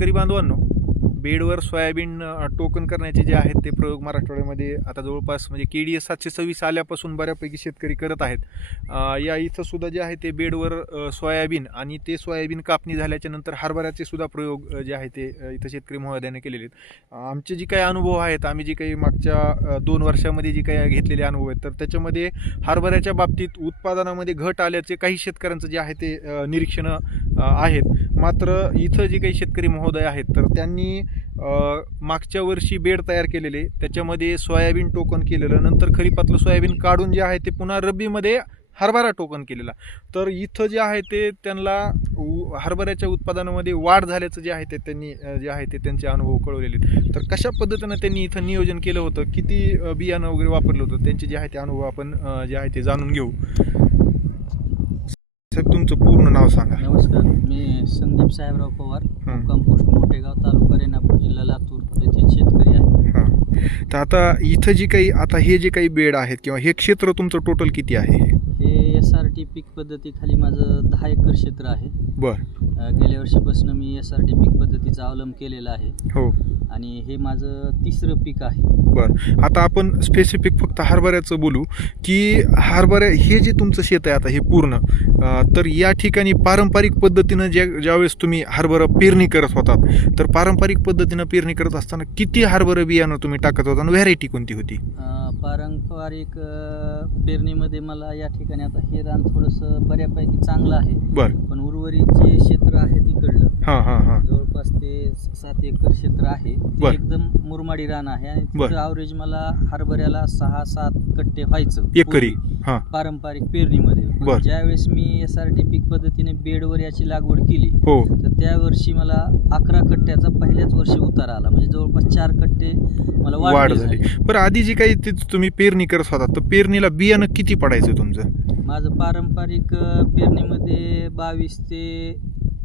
शेतकरी बांधवांनो बेडवर सोयाबीन टोकन करण्याचे जे आहेत ते प्रयोग मराठवाड्यामध्ये आता जवळपास म्हणजे के डी एस सातशे सव्वीस आल्यापासून बऱ्यापैकी शेतकरी करत आहेत. या इथं सुद्धा जे आहे ते बेडवर सोयाबीन आणि ते सोयाबीन कापणी झाल्याच्यानंतर हरभऱ्याचे सुद्धा प्रयोग जे आहे ते इथं शेतकरी महोदयाने केलेले आहेत. आमचे जे काही अनुभव आहेत आम्ही जे काही मागच्या दोन वर्षामध्ये जे काही घेतलेले अनुभव आहेत तर त्याच्यामध्ये हरभऱ्याच्या बाबतीत उत्पादनामध्ये घट आल्याचे काही शेतकऱ्यांचं जे आहे ते निरीक्षणं आहेत. मात्र इथं जे काही शेतकरी महोदय आहेत तर त्यांनी मागच्या वर्षी बेड तयार केलेले. त्याच्यामध्ये सोयाबीन टोकन केलेलं. नंतर खरीपातलं सोयाबीन काढून जे आहे ते पुन्हा रब्बीमध्ये हरभरा टोकन केलेला. तर इथं जे आहे ते त्यांना उ- हरभऱ्याच्या उत्पादनामध्ये वाढ झाल्याचं जे आहे ते त्यांनी जे आहे ते त्यांचे अनुभव कळवलेले तर कशा पद्धतीनं त्यांनी इथं नियोजन केलं होतं? किती बियाणं वगैरे वापरलं होतं? त्यांचे जे आहे ते अनुभव आपण जे आहे ते जाणून घेऊ. तुमचं पूर्ण नाव सांगा. नमस्कार मी संदीप साहेबराव पवार हं. कंपोस्ट मोठेगाव तालुका रेणापूर जिल्हा लातूर येथील शेतकरी आहे. हां. तर आता इथं जी काही आता हे जे काही बेड आहेत किंवा हे क्षेत्र तुमचं टोटल किती आहे? हे एस आर टी पीक पद्धतीखाली माझं दहा एकर क्षेत्र आहे. बर. अ, गेल्या वर्षीपासून मी एस आर टी पीक पद्धतीचा अवलंब केलेला आहे. हो. आणि हे माझं तिसरं पीक आहे. बर. आता आपण स्पेसिफिक फक्त हरभऱ्याचं बोलू की हरभऱ्या हे जे तुमचं शेत आहे आता हे पूर्ण अं, तर या ठिकाणी पारंपरिक पद्धतीनं ज्या ज्यावेळेस तुम्ही हरभरा पेरणी करत होतात तर पारंपरिक पद्धतीनं पेरणी करत असताना किती हरभरा बियाणं तुम्ही टाकत होता आणि व्हॅरायटी कोणती होती? अ, पारंपरिक पेरणीमध्ये मला या ठिकाणी आता हे रान थोडंसं बऱ्यापैकी चांगलं आहे. बर. पण उर्वरित जे क्षेत्र आहे तिकडलं. हां हां हां. जवळपास ते सात एकर क्षेत्र आहे. ते बर. एकदम मुरमाडी रान आहे आणि बर. तिथं अवरेज मला हरभऱ्याला सहा सात कट्टे व्हायचं. एकरी हां. पारंपरिक पेरणीमध्ये. पण. ज्यावेळेस मी एस आर टी पीक पद्धतीने बेडवर याची लागवड केली हो. तर त्या वर्षी मला अकरा कट्ट्याचा वर्षी उतारा आला. म्हणजे जवळपास चार कट्टे मला वाढ झाली. बरं आधी जी काही ते तुम्ही पेरणी करत होता तर पेरणीला बियाणं किती पडायचं तुमचं? माझं पारंपरिक पेरणीमध्ये बावीस ते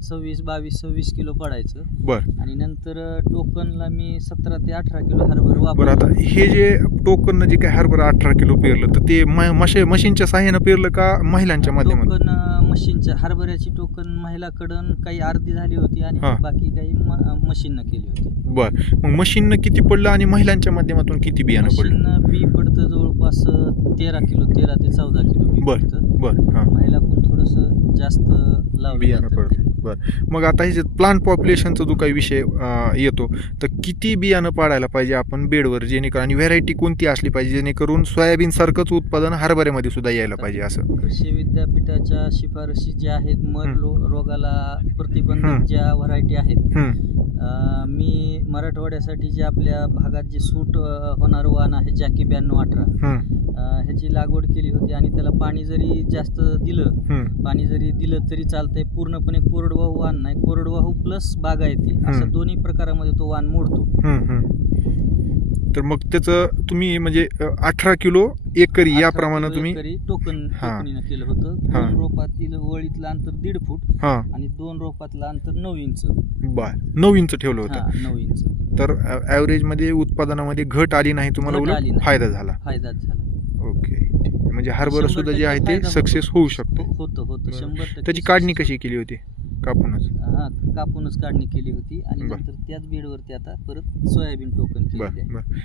सव्वीस बावीस सव्वीस किलो पडायचं. बर. आणि नंतर टोकनला मी सतरा ते अठरा किलो हरभर बरं वापरला आता हे जे टोकन जे काही हरभरा अठरा किलो पेरलं तर ते म- मशे मशीनच्या साह्यानं पेरलं का महिलांच्या माध्यमातून? टोकन मशीनच्या हरभऱ्याची टोकन महिलाकडून काही अर्धी झाली होती आणि हा. बाकी काही म- मशीननं केली होती. बर. मग मशीननं किती पडलं आणि महिलांच्या माध्यमातून किती बियाणं पडलं? बी पडतं जवळपास तेरा किलो तेरा ते चौदा किलो बी बर. पडतं. बर हां. महिलाकडून थोडंसं जास्त बियाणं. पडतं. बर. मग आता हे जे प्लांट पॉप्युलेशनचा जो काही विषय अं, येतो तर किती बियाणं पाडायला पाहिजे आपण बेडवर जेणेकरून आणि व्हेरायटी कोणती असली पाहिजे जेणेकरून सोयाबीन सारखंच उत्पादन हरभऱ्यामध्ये सुद्धा यायला पाहिजे असं? कृषी विद्यापीठाच्या शिफारशी ज्या आहेत मर हं. रो- रोगाला हं. प्रतिबंधक ज्या व्हरायटी आहेत अं, मी मराठवाड्यासाठी जे आपल्या भागात जे सूट अं, होणारं वाहन आहे जॅकी ब्याण्णव अठरा. ह्याची लागवड केली होती आणि त्याला पाणी जरी जास्त दिलं. पाणी जरी दिलं तरी चालतंय. पूर्णपणे कोरडवाहू वाण नाही कोरडवाहू प्लस बागायती असं. दोन्ही प्रकारामध्ये तो वाण मोडतो. तर मग त्याचं तुम्ही म्हणजे अठरा किलो एकरी अठरा याप्रमाणे किलो तुम्ही टोकन केलं होतं. दोन रोपातील वळीतलं अंतर दीड फूट आणि दोन रोपातलं अंतर नऊ इंच. बर. नऊ इंच ठेवलं होतं. नऊ इंच. तर ॲव्हरेजमध्ये उत्पादनामध्ये घट आली नाही तुम्हाला. फायदा झाला. फायदाच झाला. ओके ठीक आहे. म्हणजे शंभर सुद्धा जे आहे ते. सक्सेस होऊ शकतो होतं होतं बरं. शंभर टक्के त्याची काढणी कशी केली होती कापूनच हा कापूनच काढणी केली होती आणि बरं. नंतर त्याच बेडवरती आता परत सोयाबीन टोकन केलेली बर आहे बर